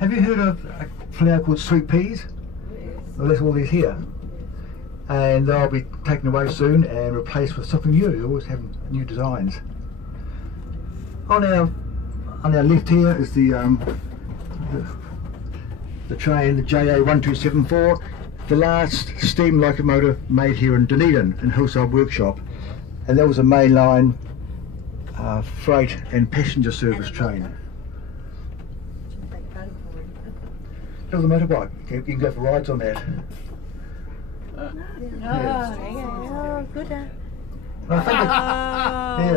Have you heard of a flower called sweet peas? Well, that's all these here. And they'll be taken away soon and replaced with something new. They always have new designs. On our left here is the train, the JA1274, the last steam locomotive made here in Dunedin, in Hillside Workshop. And that was a mainline freight and passenger service train. That was a motorbike. You can go for rides on that. Oh, good. I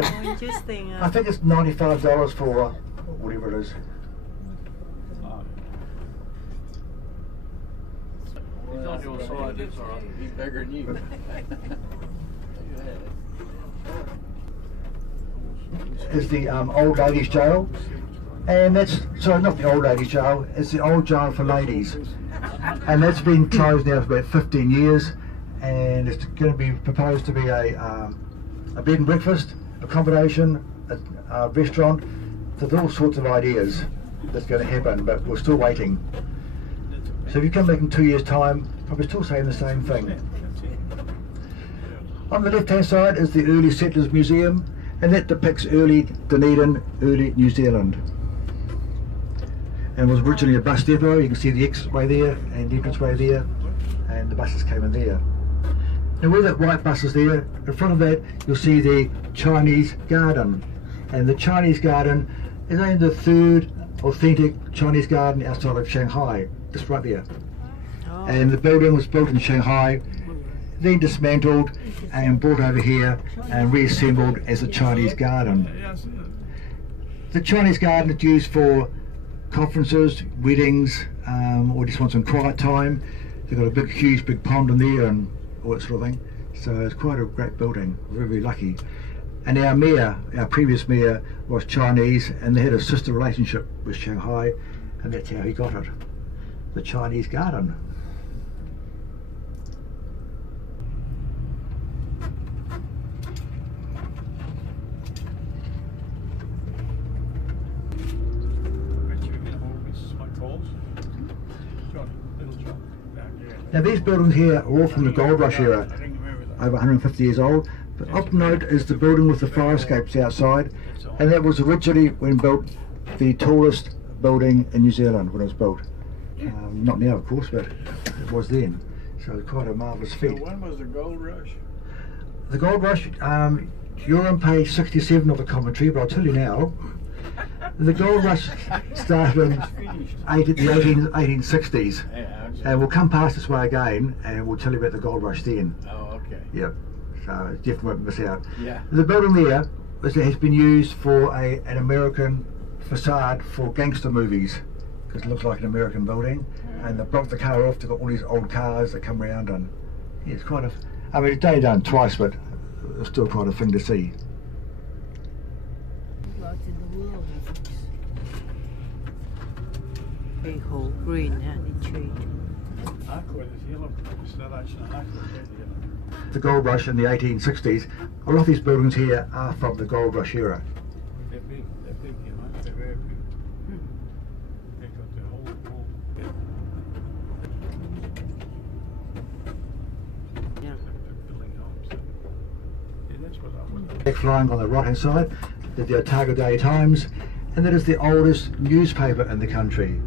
think Interesting. I think it's $95 for whatever it is. He's on your side, it's alright. He's bigger than you. Is the old ladies' jail, and that's sorry, not the old ladies' jail. It's the old jail for ladies, and that's been closed now for about 15 years, and it's going to be proposed to be a bed and breakfast, accommodation, a restaurant. There's all sorts of ideas that's going to happen, but we're still waiting. So if you come back in 2 years' time, probably still saying the same thing. On the left-hand side is the Early Settlers Museum, and that depicts early Dunedin, early New Zealand. And it was originally a bus depot. You can see the exit way there and the entrance way there, and the buses came in there. And where that white bus is there, in front of that you'll see the Chinese Garden. And the Chinese Garden is only the third authentic Chinese garden outside of Shanghai, just right there. Oh. And the building was built in Shanghai, then dismantled and brought over here and reassembled as a Chinese Garden. The Chinese Garden is used for conferences, weddings, or just want some quiet time. They've got a huge pond in there and all that sort of thing. So it's quite a great building. We're very lucky. And our mayor, our previous mayor, was Chinese, and they had a sister relationship with Shanghai, and that's how he got it. The Chinese Garden. Now these buildings here are all from the Gold Rush era, over 150 years old, but of note is the building with the fire escapes outside, and that was originally, when built, the tallest building in New Zealand when it was built. Not now of course, but it was then, so it's quite a marvellous feat. So when was the Gold Rush? The Gold Rush, you're on page 67 of the commentary, but I'll tell you now. The Gold Rush started in the 1860s, and we'll come past this way again and we'll tell you about the Gold Rush then. Oh, okay. Yep, so definitely won't miss out. Yeah. The building there has been used for an American facade for gangster movies, because it looks like an American building, and they blocked the car off. They've got all these old cars that come around, and yeah, it's quite a, I mean it's only done twice, but it's still quite a thing to see. Big whole green and tree. The Gold Rush in the 1860s, a lot of these buildings here are from the Gold Rush era. They're big, you know, they're very big. They got the whole Yeah. building homes. Yeah, that's what I was. Flying on the right hand side, the Otago Daily Times, and that is the oldest newspaper in the country.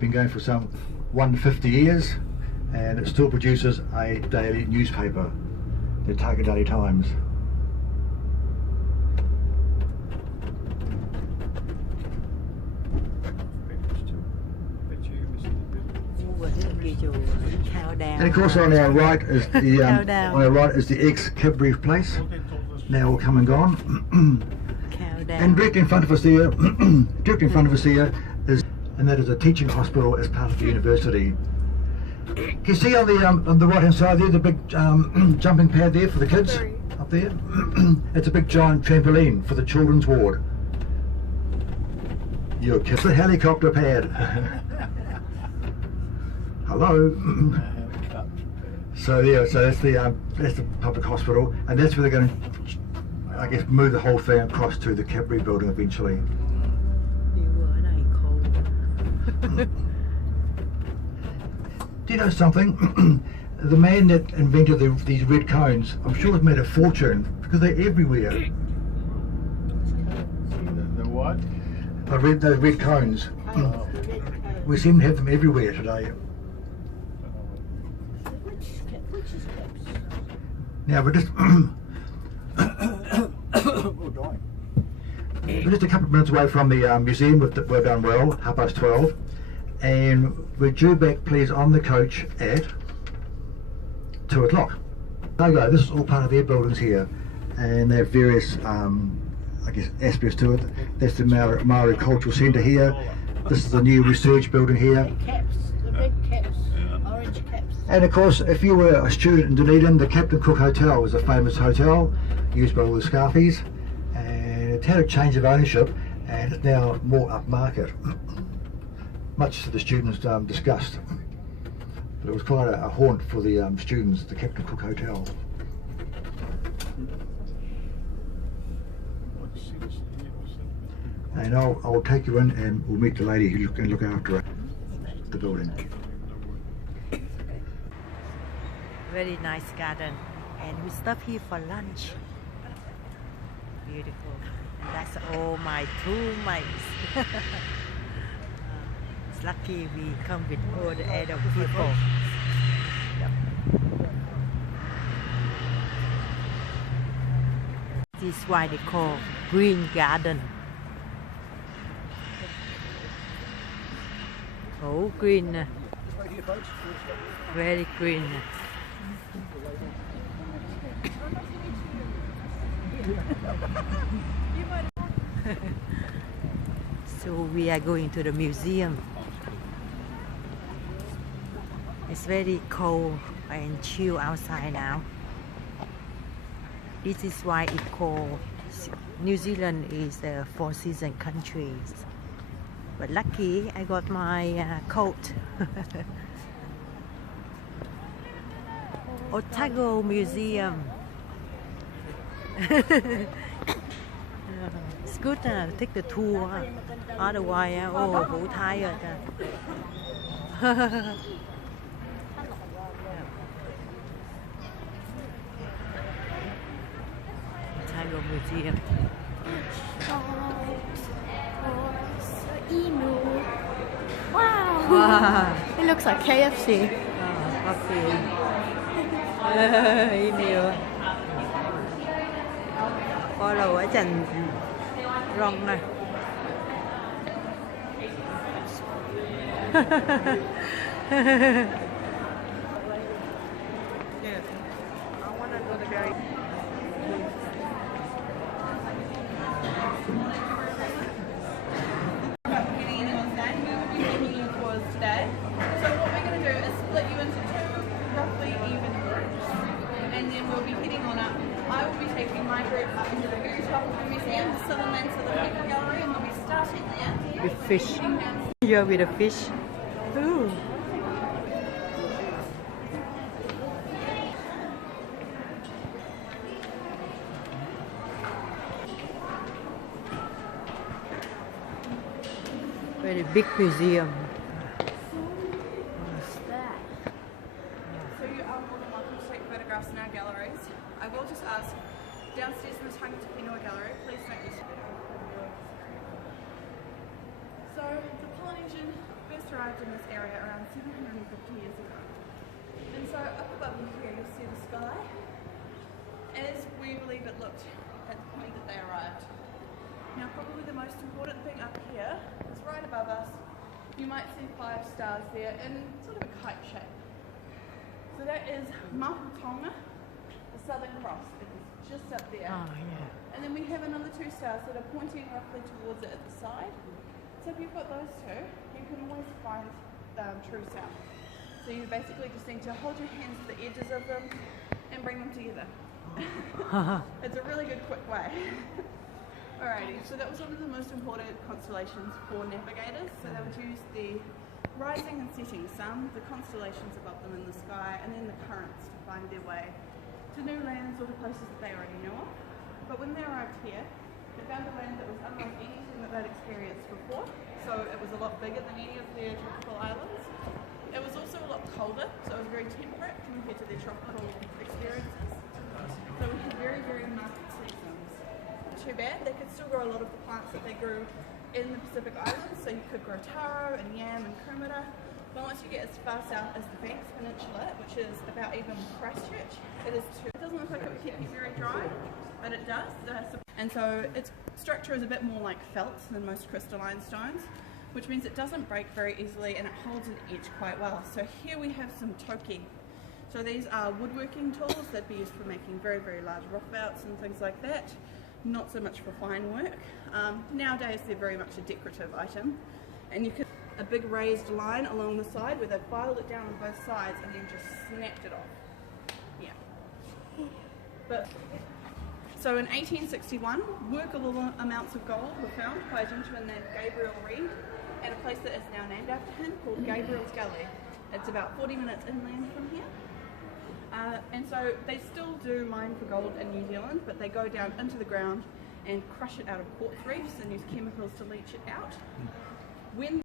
Been going for some 150 years, and it still produces a daily newspaper, the Otago Daily Times. And of course, on our right is the ex-Kibreef place, now all come and gone. And directly in front of us there, and that is a teaching hospital as part of the university. Can you see on the right hand side there the big jumping pad there for the kids up there? It's a big giant trampoline for the children's ward. Your kids, the helicopter pad. Hello. So yeah, so that's the public hospital, and that's where they're going to, I guess, move the whole thing across to the Kibreef building eventually. Do you know something? The man that invented these red cones, I'm sure has made a fortune because they're everywhere. The what? Those red cones. Oh. We seem to have them everywhere today. Now we're just we're just a couple of minutes away from the museum. We've done well, 12:30, and we're due back, please, on the coach at 2 o'clock. Okay, this is all part of their buildings here, and they have various, I guess, aspects to it. That's the Maori Cultural Centre here. This is the new research building here. Caps, the red caps, orange caps. And of course, if you were a student in Dunedin, the Captain Cook Hotel is a famous hotel used by all the Scarfies, and it had a change of ownership, and it's now more upmarket, much to the students' disgust. But it was quite a haunt for the students, the Captain Cook Hotel. And I'll take you in and we'll meet the lady who can look after the building. Very nice garden, and we stop here for lunch. Beautiful. And that's all my 2 mates. It's lucky we come with all the adult people. Yep. This is why they call green garden. Oh, green. Very green. So we are going to the museum. It's very cold and chill outside now. This is why it's called New Zealand is a 4-season country. But lucky I got my coat. Otago Museum. It's good to take the tour. Otherwise, oh, hổ tired. Otago Museum. Emu. Wow. Wow. It looks like KFC. Coffee. Email. Follow ở Trần Rong này. Today. So what we're going to do is split you into 2 roughly even groups, and then we'll be heading on up. I will be taking my group up to the very top of the museum, the Southern Southern People Gallery, and we'll be starting there. With fish. You're with a fish. Ooh. Very big museum. So you are more than welcome to take photographs in our galleries. I will just ask, downstairs in the Tangi Te Whenua Gallery, please don't use video. So the Polynesian first arrived in this area around 750 years ago. And so up above you here you'll see the sky as we believe it looked at the point that they arrived. Now probably the most important thing up here is right above us. You might see 5 stars there in sort of a kite shape. So that is Mahu Tonga, the Southern Cross. It is just up there. Oh, yeah. And then we have another 2 stars that are pointing roughly towards it at the side. So if you've got those 2, you can always find true south. So you basically just need to hold your hands to the edges of them and bring them together. It's a really good quick way. Alrighty, so that was one of the most important constellations for navigators. So they would use the rising and setting sun, the constellations above them in the sky, and then the currents to find their way to new lands or the places that they already knew of. But when they arrived here, They found a land that was unlike anything that they'd experienced before, so it was a lot bigger than any of their tropical islands. It was also a lot colder, so it was very temperate compared to their tropical experiences. So we had very, very marked seasons. Too bad, they could still grow a lot of the plants that they grew in the Pacific Islands, so you could grow taro and yam and kumara. But once you get as far south as the Banks Peninsula, which is about even with Christchurch, it doesn't look like it would keep you very dry, but it does. And so its structure is a bit more like felt than most crystalline stones, which means it doesn't break very easily and it holds an edge quite well. So here we have some toki. So these are woodworking tools that'd be used for making very, very large roughabouts and things like that. Not so much for fine work. Nowadays they're very much a decorative item, and you could a big raised line along the side where they filed it down on both sides and then just snapped it off. Yeah. But so in 1861, workable amounts of gold were found by a gentleman named Gabriel Reed at a place that is now named after him called Gabriel's Gully. It's about 40 minutes inland from here. And so they still do mine for gold in New Zealand, but they go down into the ground and crush it out of quartz reefs and use chemicals to leach it out. When